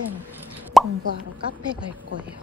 내일은 공부하러 카페 갈 거예요.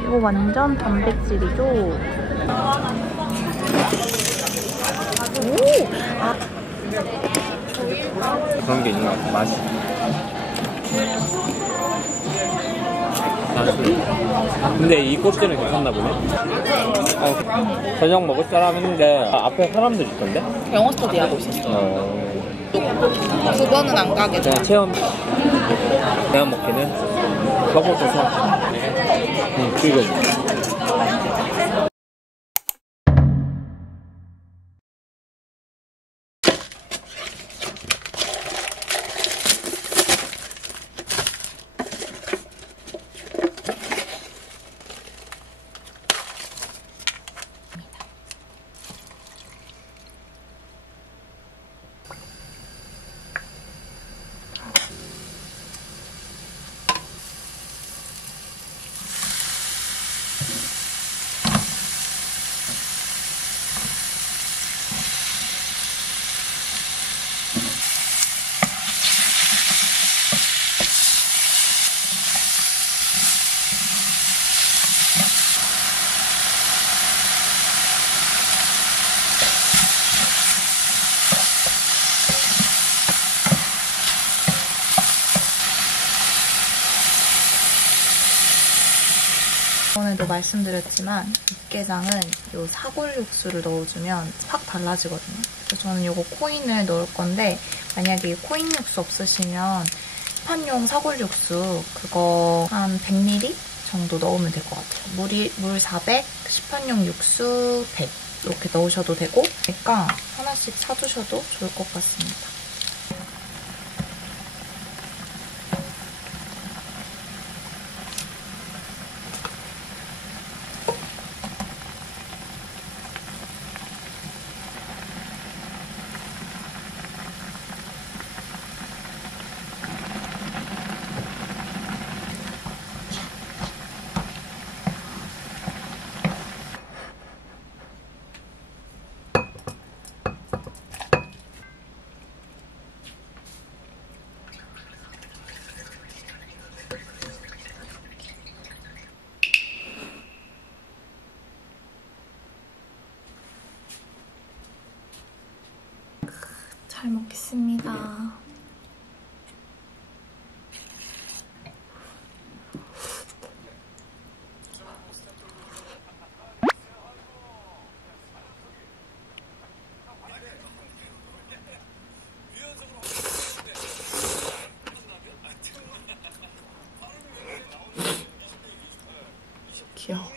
이거 완전 단백질이죠? 오! 아. 그런 게 있는 것 같아, 맛이. 근데 이 껍질은 괜찮나 보네? 저녁 먹을 사람 했는데 앞에 사람들 있던데? 영어 스터디 하고 있었어. 두 번은 안 가게 돼. 그냥 체험. 내가 먹기는 먹어줘서. 그리고 저번에도 말씀드렸지만 육개장은 이 사골 육수를 넣어주면 확 달라지거든요. 그래서 저는 이거 코인을 넣을 건데 만약에 코인 육수 없으시면 시판용 사골 육수 그거 한 100ml 정도 넣으면 될 것 같아요. 물 400, 시판용 육수 100 이렇게 넣으셔도 되고 그러니까 하나씩 사두셔도 좋을 것 같습니다. 잘 먹겠습니다. 귀여워.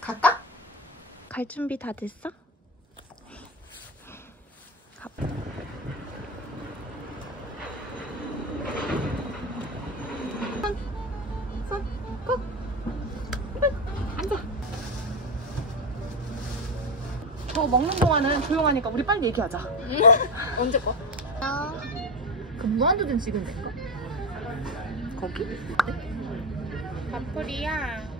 갈까? 갈 준비 다 됐어? 가봐. 손, 꾹. 앉아. 저 먹는 동안은 조용하니까 우리 빨리 얘기하자. 언제 거? 그 무한도전 찍으면 될까? 거기? 네? 밥풀이야.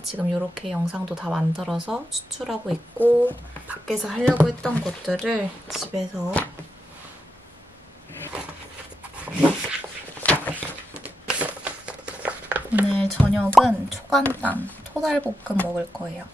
지금 이렇게 영상도 다 만들어서 수출하고 있고 밖에서 하려고 했던 것들을 집에서 오늘 저녁은 초간단 토달볶음 먹을 거예요.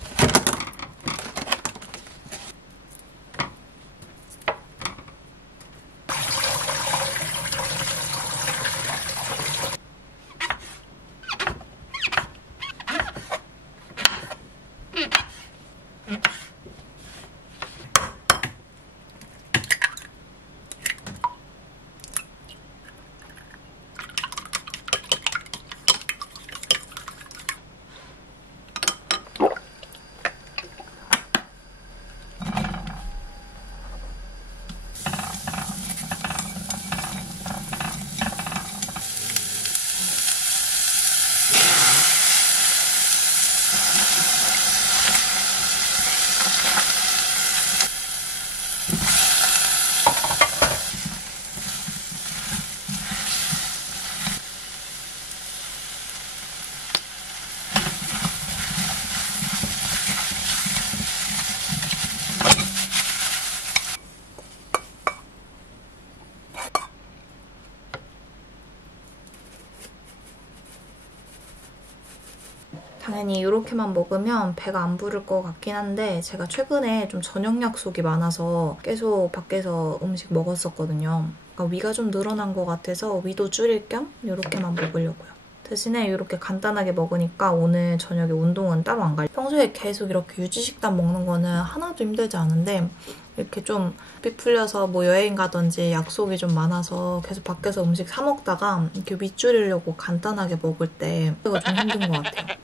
당연히 이렇게만 먹으면 배가 안 부를 것 같긴 한데 제가 최근에 좀 저녁 약속이 많아서 계속 밖에서 음식 먹었었거든요. 그러니까 위가 좀 늘어난 것 같아서 위도 줄일 겸 이렇게만 먹으려고요. 대신에 이렇게 간단하게 먹으니까 오늘 저녁에 운동은 따로 안 가요. 평소에 계속 이렇게 유지식단 먹는 거는 하나도 힘들지 않은데 이렇게 좀 비 풀려서 뭐 여행 가든지 약속이 좀 많아서 계속 밖에서 음식 사 먹다가 이렇게 위 줄이려고 간단하게 먹을 때 이거 좀 힘든 것 같아요.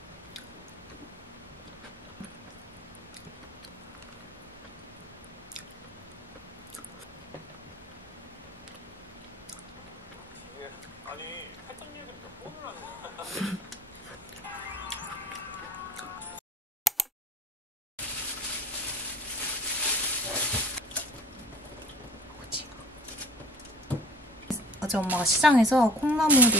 어제 엄마가 시장에서 콩나물이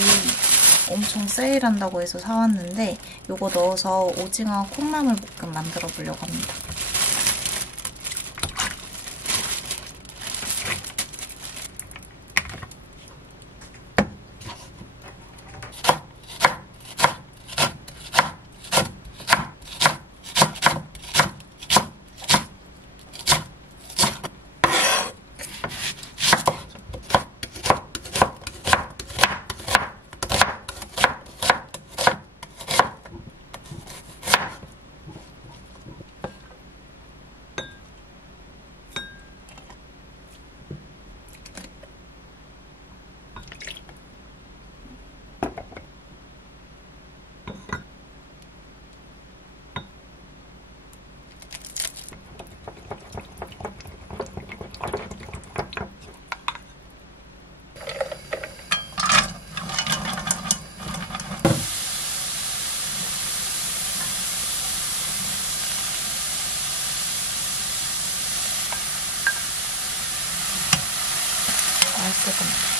엄청 세일한다고 해서 사왔는데 이거 넣어서 오징어 콩나물 볶음 만들어 보려고 합니다. 맛있을 겁니다.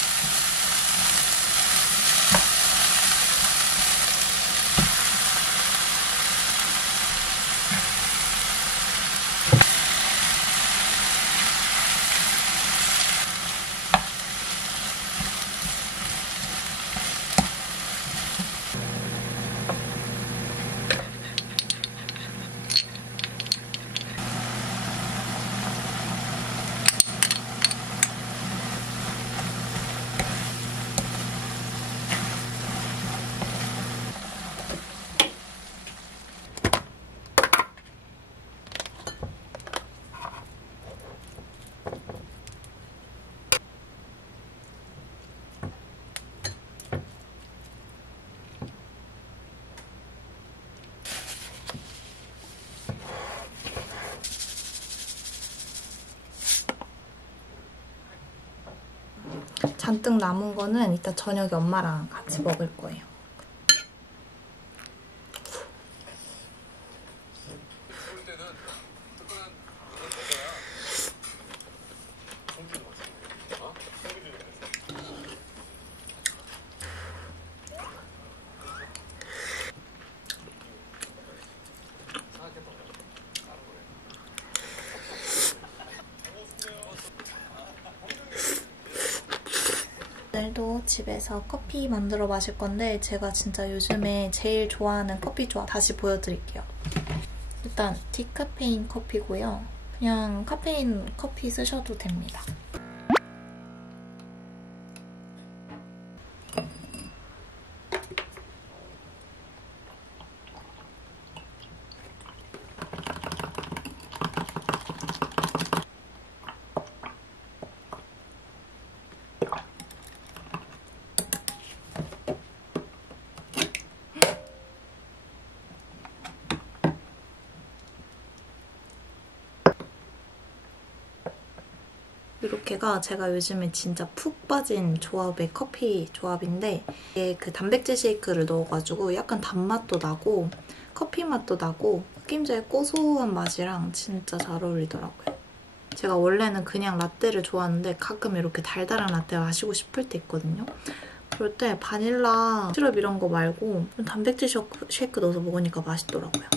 잔뜩 남은 거는 이따 저녁에 엄마랑 같이 먹을 거예요. 오늘도 집에서 커피 만들어 마실 건데 제가 진짜 요즘에 제일 좋아하는 커피 조합 다시 보여드릴게요. 일단 디카페인 커피고요. 그냥 카페인 커피 쓰셔도 됩니다. 이렇게가 제가 요즘에 진짜 푹 빠진 조합의 커피 조합인데 이게 그 단백질 쉐이크를 넣어가지고 약간 단맛도 나고 커피 맛도 나고 느낌적인 고소한 맛이랑 진짜 잘 어울리더라고요. 제가 원래는 그냥 라떼를 좋아하는데 가끔 이렇게 달달한 라떼 마시고 싶을 때 있거든요. 그럴 때 바닐라 시럽 이런 거 말고 단백질 쉐이크 넣어서 먹으니까 맛있더라고요.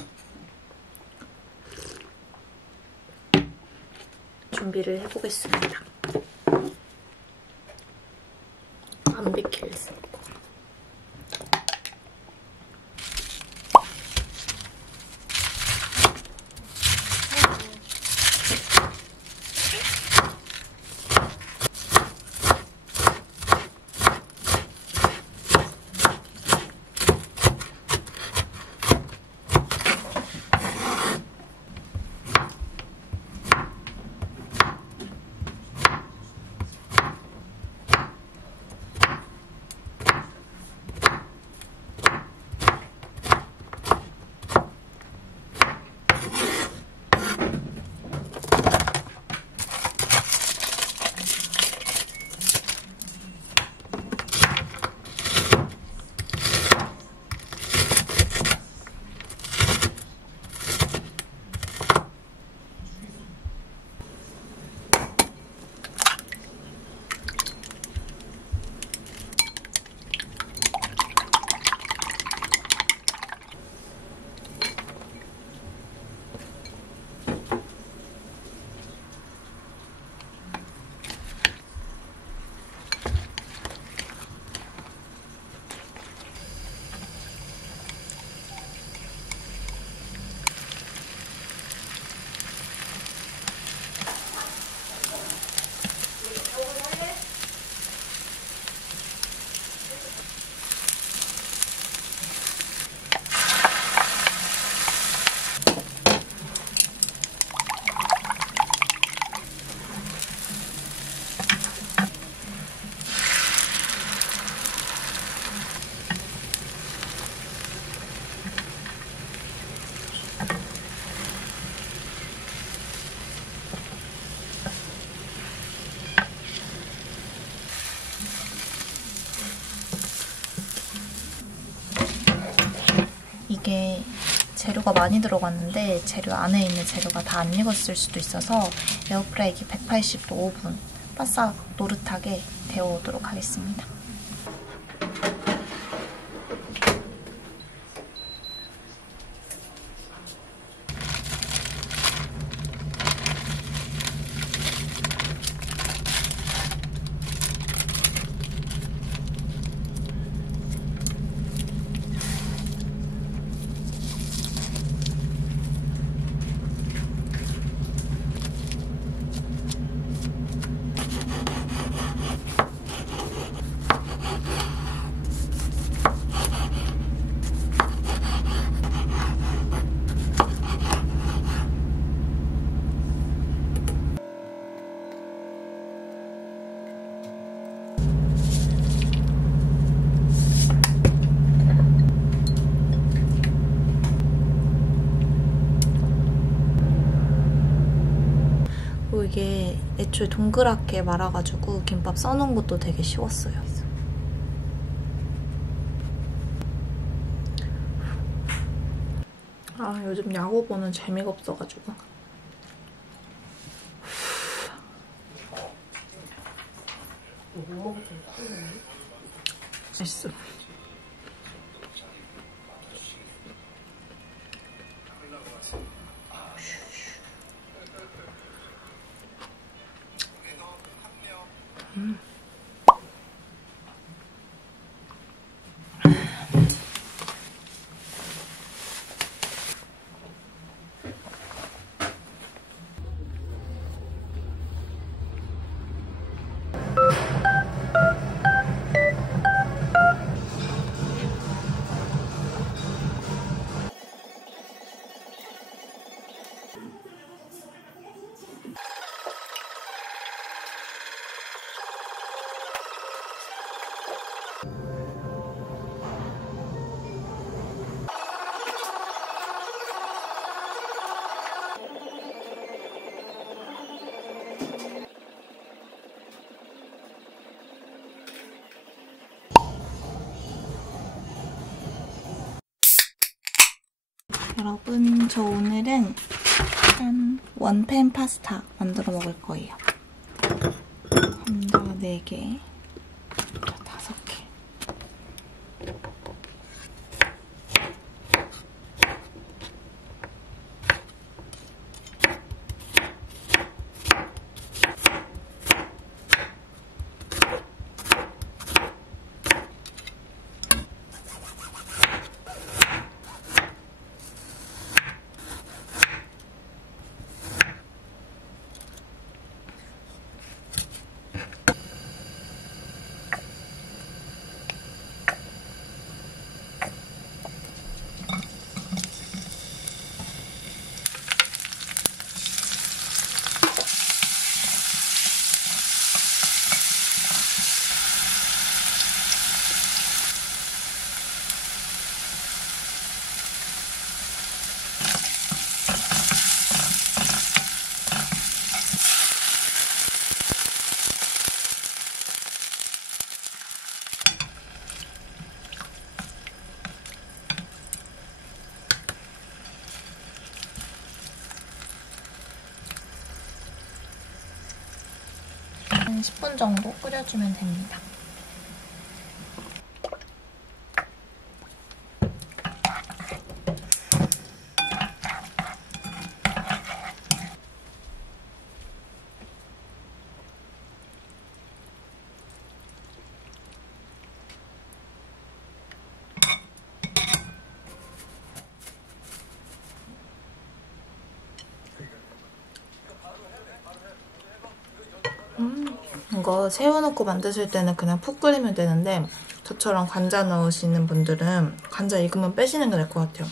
준비를 해보겠습니다. 안 비킬스. 이게 재료가 많이 들어갔는데 재료 안에 있는 재료가 다 안 익었을 수도 있어서 에어프라이기 180도 5분 바싹 노릇하게 데워오도록 하겠습니다. 이게 애초에 동그랗게 말아가지고 김밥 써놓은 것도 되게 쉬웠어요. 아, 요즘 야구 보는 재미가 없어가지고. 맛있어. 여러분, 저 오늘은 짠! 원팬 파스타 만들어 먹을 거예요. 감자 4개, 5개. 한 10분 정도 끓여주면 됩니다. 이거 새우 넣고 만드실 때는 그냥 푹 끓이면 되는데 저처럼 관자 넣으시는 분들은 관자 익으면 빼시는 게 나을 것 같아요.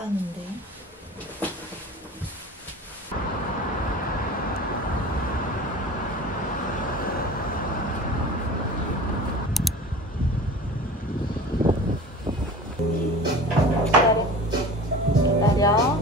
맛있다는데. 기다려.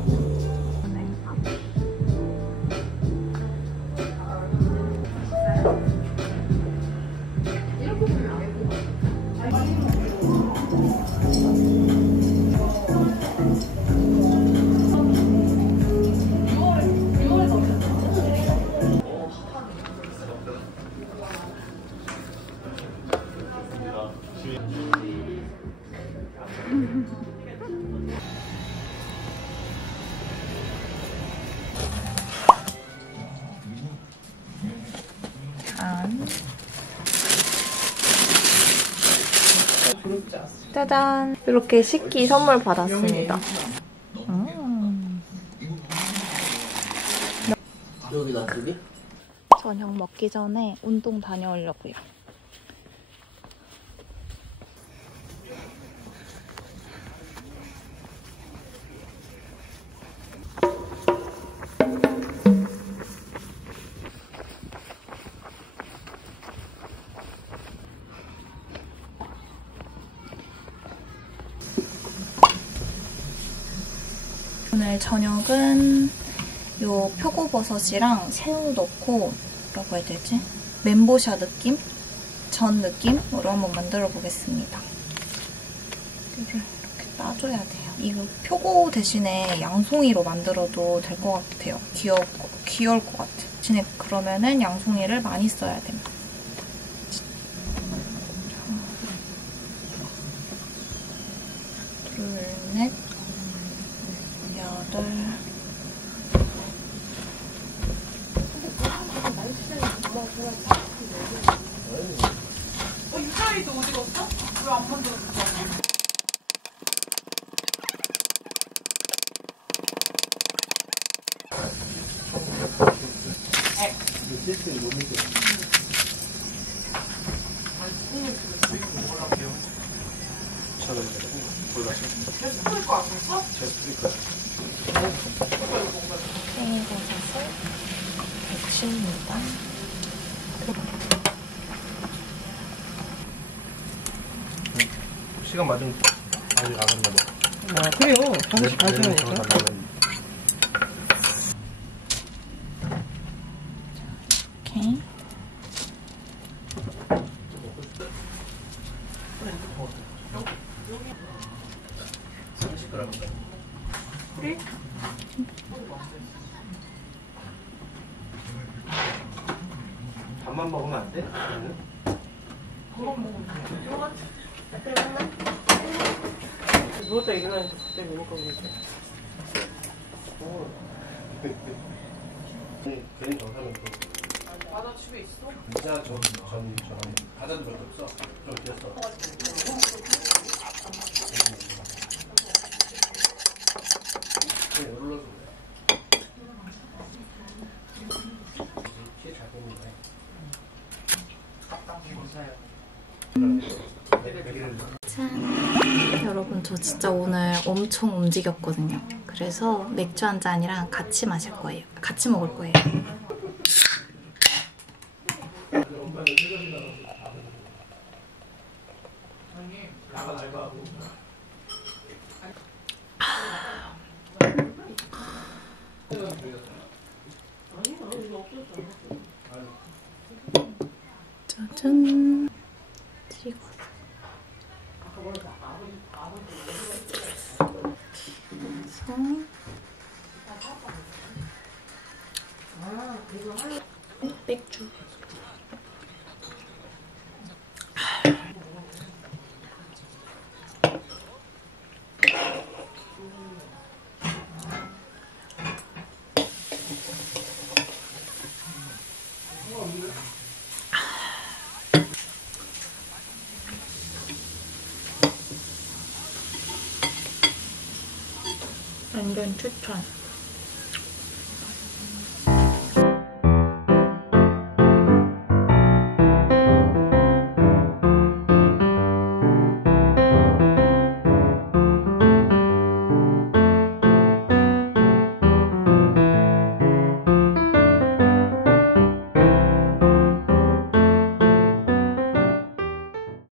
짜잔! 이렇게 식기 선물 받았습니다. 여기 놔두게? 저녁 먹기 전에 운동 다녀오려고요. 오늘 저녁은 요 표고버섯이랑 새우 넣고 뭐라고 해야 되지? 멘보샤 느낌? 전 느낌으로 한번 만들어 보겠습니다. 이렇게 따줘야 돼요. 이거 표고 대신에 양송이로 만들어도 될 것 같아요. 귀여울 것 같아. 대신에 그러면은 양송이를 많이 써야 됩니다. 둘, 넷, 여덟. 유자이도 어디 갔어? 왜 안 만들었어? 저는 몰랐어. 생버섯을 묻힙니다. 시간 맞으면 아직 안 한다 뭐. 아, 그래요. 5시 반이니까. 오케이. 그래? 밥만 먹으면 안 돼? 밥만 먹으면 돼. 누웠다 일어나니까 갑자기 오니까 그러지. 괜히 정사는 또. 바다 집에 있어? 진짜 전 바다도 별로 없어. 좀 됐어. 눌러서 그래. 키잘 뽑는데. 짠! 여러분, 저 진짜 오늘 엄청 움직였거든요. 그래서 맥주 한 잔이랑 같이 마실 거예요. 같이 먹을 거예요. 짜잔! 찍어서. 맥주. 완전 추천.